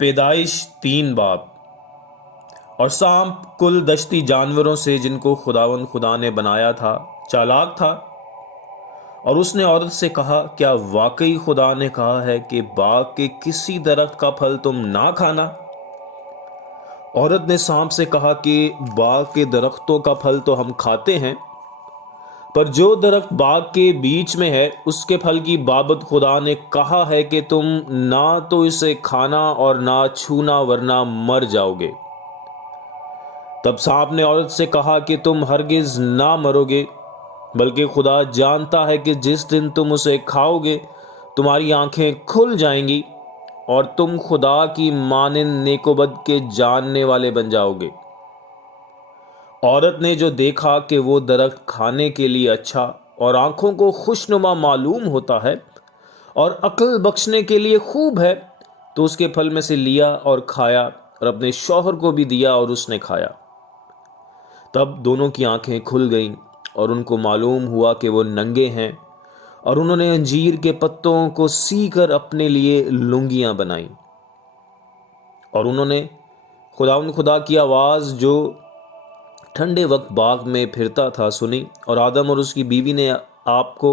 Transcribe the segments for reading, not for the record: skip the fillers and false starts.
پیدائش 3 باب۔ اور سانپ کل دشتی جانوروں سے جن کو خداوند خدا نے بنایا تھا چالاک تھا، اور اس نے عورت سے کہا، کیا واقعی خدا نے کہا ہے کہ باغ کے کسی درخت کا پھل تم نہ کھانا؟ عورت نے سانپ سے کہا کہ باغ کے درختوں کا پھل تو ہم کھاتے ہیں، پر جو درخت باغ کے بیچ میں ہے اس کے پھل کی بابت خدا نے کہا ہے کہ تم نہ تو اسے کھانا اور نہ چھونا ورنہ مر جاؤ گے۔ تب سانپ نے عورت سے کہا کہ تم ہرگز نہ مرو گے، بلکہ خدا جانتا ہے کہ جس دن تم اسے کھاؤ گے تمہاری آنکھیں کھل جائیں گی اور تم خدا کی مانند نیک و بد کے جاننے والے بن جاؤ گے۔ عورت نے جو دیکھا کہ وہ درخت کھانے کے لیے اچھا اور آنکھوں کو خوشنما معلوم ہوتا ہے اور عقل بخشنے کے لیے خوب ہے، تو اس کے پھل میں سے لیا اور کھایا اور اپنے شوہر کو بھی دیا اور اس نے کھایا۔ تب دونوں کی آنکھیں کھل گئیں اور ان کو معلوم ہوا کہ وہ ننگے ہیں، اور انہوں نے انجیر کے پتوں کو سی کر اپنے لیے لنگیاں بنائیں۔ اور انہوں نے خداوند خدا کی آواز جو ٹھنڈے وقت باغ میں پھرتا تھا سنی، اور آدم اور اس کی بیوی نے آپ کو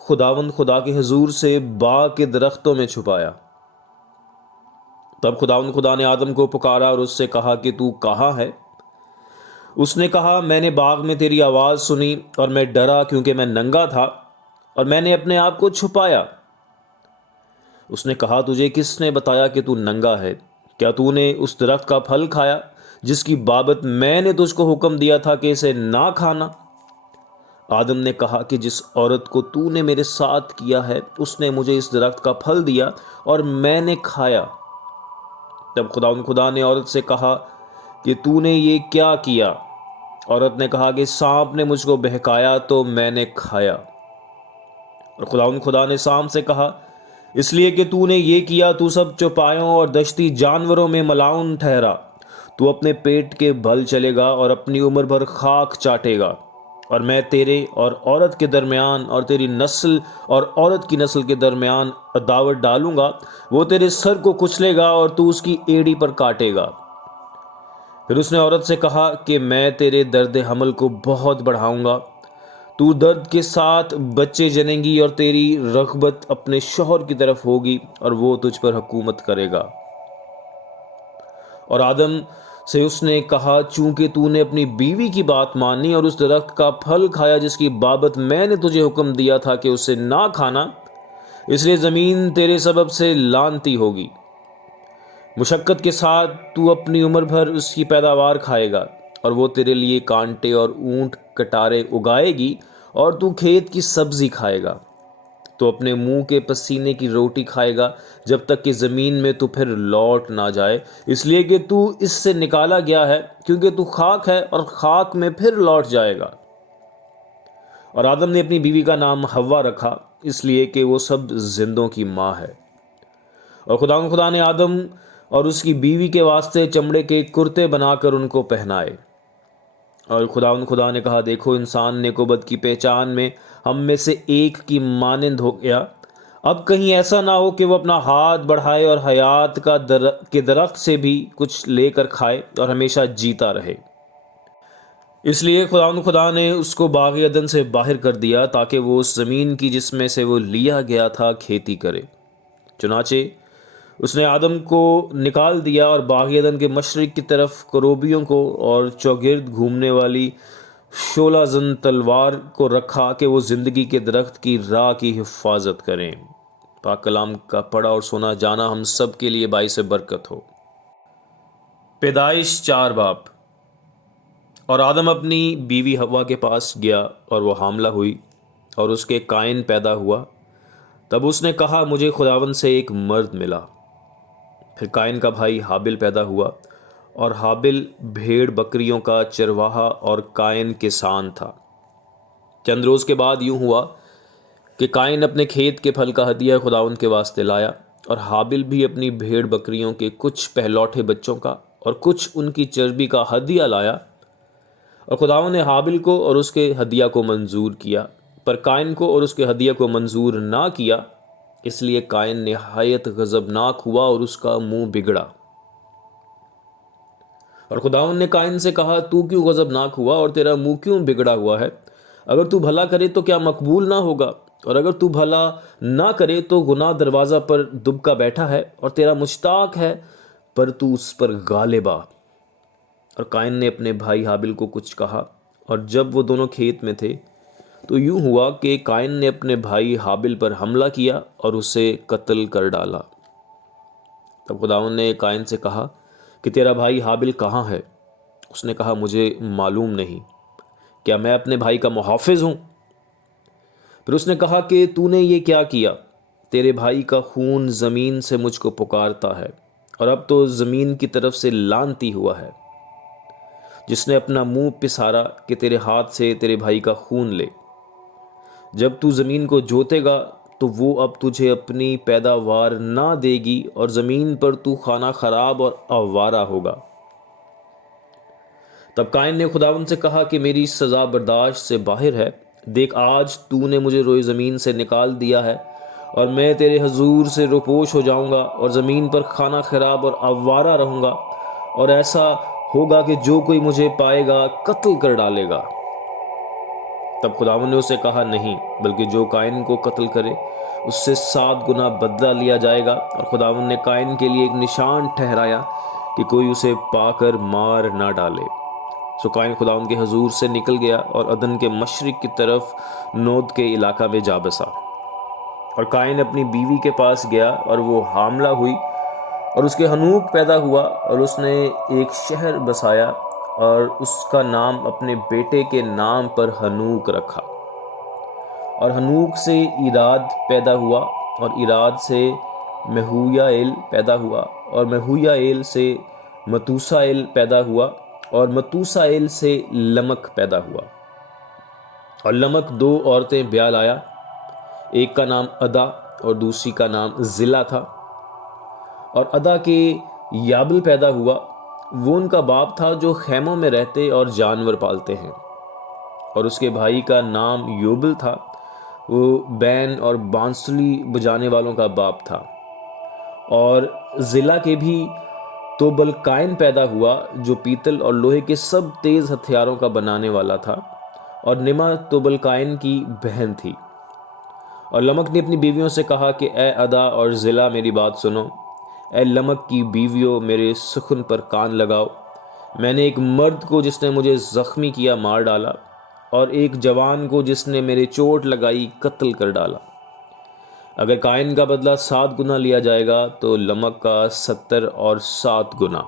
خداوند خدا کے حضور سے باغ کے درختوں میں چھپایا۔ تب خداوند خدا نے آدم کو پکارا اور اس سے کہا کہ تو کہاں ہے؟ اس نے کہا، میں نے باغ میں تیری آواز سنی اور میں ڈرا کیونکہ میں ننگا تھا اور میں نے اپنے آپ کو چھپایا۔ اس نے کہا، تجھے کس نے بتایا کہ تو ننگا ہے؟ کیا تو نے اس درخت کا پھل کھایا جس کی بابت میں نے تجھ کو حکم دیا تھا کہ اسے نہ کھانا؟ آدم نے کہا کہ جس عورت کو تو نے میرے ساتھ کیا ہے اس نے مجھے اس درخت کا پھل دیا اور میں نے کھایا۔ تب خدا نے عورت سے کہا کہ تو نے یہ کیا کیا؟ عورت نے کہا کہ سانپ نے مجھ کو بہکایا تو میں نے کھایا۔ اور خدا نے سانپ سے کہا، اس لیے کہ تو نے یہ کیا تو سب چوپایوں اور دشتی جانوروں میں ملاؤن ٹھہرا، تو اپنے پیٹ کے بھل چلے گا اور اپنی عمر بھر خاک چاٹے گا، اور میں تیرے اور عورت کے درمیان اور تیری نسل اور عورت کی نسل کے درمیان عداوت ڈالوں گا، وہ تیرے سر کو کچلے گا اور تو اس کی ایڑی پر کاٹے گا۔ پھر اس نے عورت سے کہا کہ میں تیرے درد حمل کو بہت بڑھاؤں گا، تو درد کے ساتھ بچے جنیں گی اور تیری رغبت اپنے شوہر کی طرف ہوگی اور وہ تجھ پر حکومت کرے گا۔ اور آدم سے اس نے کہا، چونکہ تو نے اپنی بیوی کی بات مانی اور اس درخت کا پھل کھایا جس کی بابت میں نے تجھے حکم دیا تھا کہ اسے نہ کھانا، اس لیے زمین تیرے سبب سے لعنتی ہوگی۔ مشقت کے ساتھ تو اپنی عمر بھر اس کی پیداوار کھائے گا، اور وہ تیرے لیے کانٹے اور اونٹ کٹارے اگائے گی، اور تو کھیت کی سبزی کھائے گا۔ تو اپنے منہ کے پسینے کی روٹی کھائے گا جب تک کہ زمین میں تو پھر لوٹ نہ جائے، اس لیے کہ تو اس سے نکالا گیا ہے، کیونکہ تو خاک ہے اور خاک میں پھر لوٹ جائے گا۔ اور آدم نے اپنی بیوی کا نام حوا رکھا، اس لیے کہ وہ سب زندوں کی ماں ہے۔ اور خدا نے آدم اور اس کی بیوی کے واسطے چمڑے کے کرتے بنا کر ان کو پہنائے۔ اور خدا نے کہا، دیکھو انسان نیک و بد کی پہچان میں ہم میں سے ایک کی مانند ہو گیا، اب کہیں ایسا نہ ہو کہ وہ اپنا ہاتھ بڑھائے اور حیات کے درخت سے بھی کچھ لے کر کھائے اور ہمیشہ جیتا رہے۔ اس لیے خدا نے اس کو باغ عدن سے باہر کر دیا تاکہ وہ اس زمین کی جس میں سے وہ لیا گیا تھا کھیتی کرے۔ چنانچہ اس نے آدم کو نکال دیا اور باغ عدن کے مشرق کی طرف کروبیوں کو اور چوگرد گھومنے والی شعلہ زن تلوار کو رکھا کہ وہ زندگی کے درخت کی راہ کی حفاظت کریں۔ پاک کلام کا پڑھا اور سنا جانا ہم سب کے لیے باعث برکت ہو۔ پیدائش 4 باب۔ اور آدم اپنی بیوی حوا کے پاس گیا اور وہ حاملہ ہوئی اور اس کے قائن پیدا ہوا۔ تب اس نے کہا، مجھے خداوند سے ایک مرد ملا۔ پھر قائن کا بھائی حابل پیدا ہوا، اور حابل بھیڑ بکریوں کا چرواہا اور قائن کسان تھا۔ چند روز کے بعد یوں ہوا کہ قائن اپنے کھیت کے پھل کا ہدیہ خداوند کے واسطے لایا، اور حابل بھی اپنی بھیڑ بکریوں کے کچھ پہلوٹے بچوں کا اور کچھ ان کی چربی کا ہدیہ لایا۔ اور خداوند نے حابل کو اور اس کے ہدیہ کو منظور کیا، پر قائن کو اور اس کے ہدیہ کو منظور نہ کیا، اس لیے قائن نہایت غضبناک ہوا اور اس کا منہ بگڑا۔ اور خداوند نے قائن سے کہا، تو کیوں غضبناک ہوا اور تیرا منہ کیوں بگڑا ہوا ہے؟ اگر تو بھلا کرے تو کیا مقبول نہ ہوگا؟ اور اگر تو بھلا نہ کرے تو گناہ دروازہ پر دبکا بیٹھا ہے اور تیرا مشتاق ہے، پر تو اس پر غالب آ۔ اور قائن نے اپنے بھائی حابل کو کچھ کہا، اور جب وہ دونوں کھیت میں تھے تو یوں ہوا کہ قائن نے اپنے بھائی حابل پر حملہ کیا اور اسے قتل کر ڈالا۔ تب خداوند نے قائن سے کہا کہ تیرا بھائی حابل کہاں ہے؟ اس نے کہا، مجھے معلوم نہیں، کیا میں اپنے بھائی کا محافظ ہوں؟ پھر اس نے کہا کہ تو نے یہ کیا کیا؟ تیرے بھائی کا خون زمین سے مجھ کو پکارتا ہے، اور اب تو زمین کی طرف سے لعنتی ہوا ہے جس نے اپنا منہ پسارا کہ تیرے ہاتھ سے تیرے بھائی کا خون لے۔ جب تو زمین کو جوتے گا تو وہ اب تجھے اپنی پیداوار نہ دے گی، اور زمین پر تو خانہ خراب اور آوارہ ہوگا۔ تب قائن نے خداوند سے کہا کہ میری سزا برداشت سے باہر ہے۔ دیکھ، آج تو نے مجھے روئے زمین سے نکال دیا ہے، اور میں تیرے حضور سے روپوش ہو جاؤں گا اور زمین پر خانہ خراب اور آوارہ رہوں گا، اور ایسا ہوگا کہ جو کوئی مجھے پائے گا قتل کر ڈالے گا۔ تب خداوند نے اسے کہا، نہیں، بلکہ جو قائن کو قتل کرے اس سے 7 گنا بدلہ لیا جائے گا۔ اور خداوند نے قائن کے لیے ایک نشان ٹھہرایا کہ کوئی اسے پا کر مار نہ ڈالے۔ سو قائن خداوند کے حضور سے نکل گیا اور عدن کے مشرق کی طرف نود کے علاقہ میں جا بسا۔ اور قائن اپنی بیوی کے پاس گیا، اور وہ حاملہ ہوئی، اور اس کے حنوک پیدا ہوا، اور اس نے ایک شہر بسایا اور اس کا نام اپنے بیٹے کے نام پر حنوک رکھا۔ اور حنوک سے ایراد پیدا ہوا، اور ایراد سے مہویائیل پیدا ہوا، اور مہویائیل سے متوسائیل پیدا ہوا، اور متوسائیل سے لمک پیدا ہوا۔ اور لمک 2 عورتیں بیاہ لایا، ایک کا نام ادا اور دوسری کا نام زلا تھا۔ اور ادا کے یابل پیدا ہوا، وہ ان کا باپ تھا جو خیموں میں رہتے اور جانور پالتے ہیں۔ اور اس کے بھائی کا نام یوبل تھا، وہ بین اور بانسلی بجانے والوں کا باپ تھا۔ اور زلا کے بھی توبل قائن پیدا ہوا، جو پیتل اور لوہے کے سب تیز ہتھیاروں کا بنانے والا تھا، اور نما توبل قائن کی بہن تھی۔ اور لمک نے اپنی بیویوں سے کہا کہ اے ادا اور زلا، میری بات سنو۔ اے لمک کی بیویوں، میرے سخن پر کان لگاؤ۔ میں نے ایک مرد کو جس نے مجھے زخمی کیا مار ڈالا، اور ایک جوان کو جس نے میرے چوٹ لگائی قتل کر ڈالا۔ اگر قائن کا بدلہ 7 گنا لیا جائے گا تو لمک کا 70 اور 7 گنا۔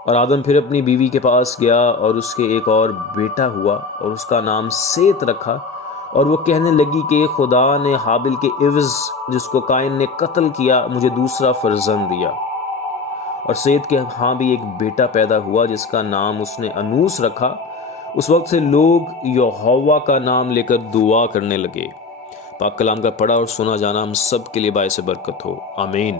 اور آدم پھر اپنی بیوی کے پاس گیا، اور اس کے ایک اور بیٹا ہوا، اور اس کا نام سیت رکھا۔ اور وہ کہنے لگی کہ خدا نے حابل کے عوض جس کو قائن نے قتل کیا مجھے دوسرا فرزند دیا۔ اور سیت کے ہاں بھی ایک بیٹا پیدا ہوا جس کا نام اس نے انوس رکھا۔ اس وقت سے لوگ یہوہ کا نام لے کر دعا کرنے لگے۔ پاک کلام کا پڑھا اور سنا جانا ہم سب کے لیے باعث برکت ہو، آمین۔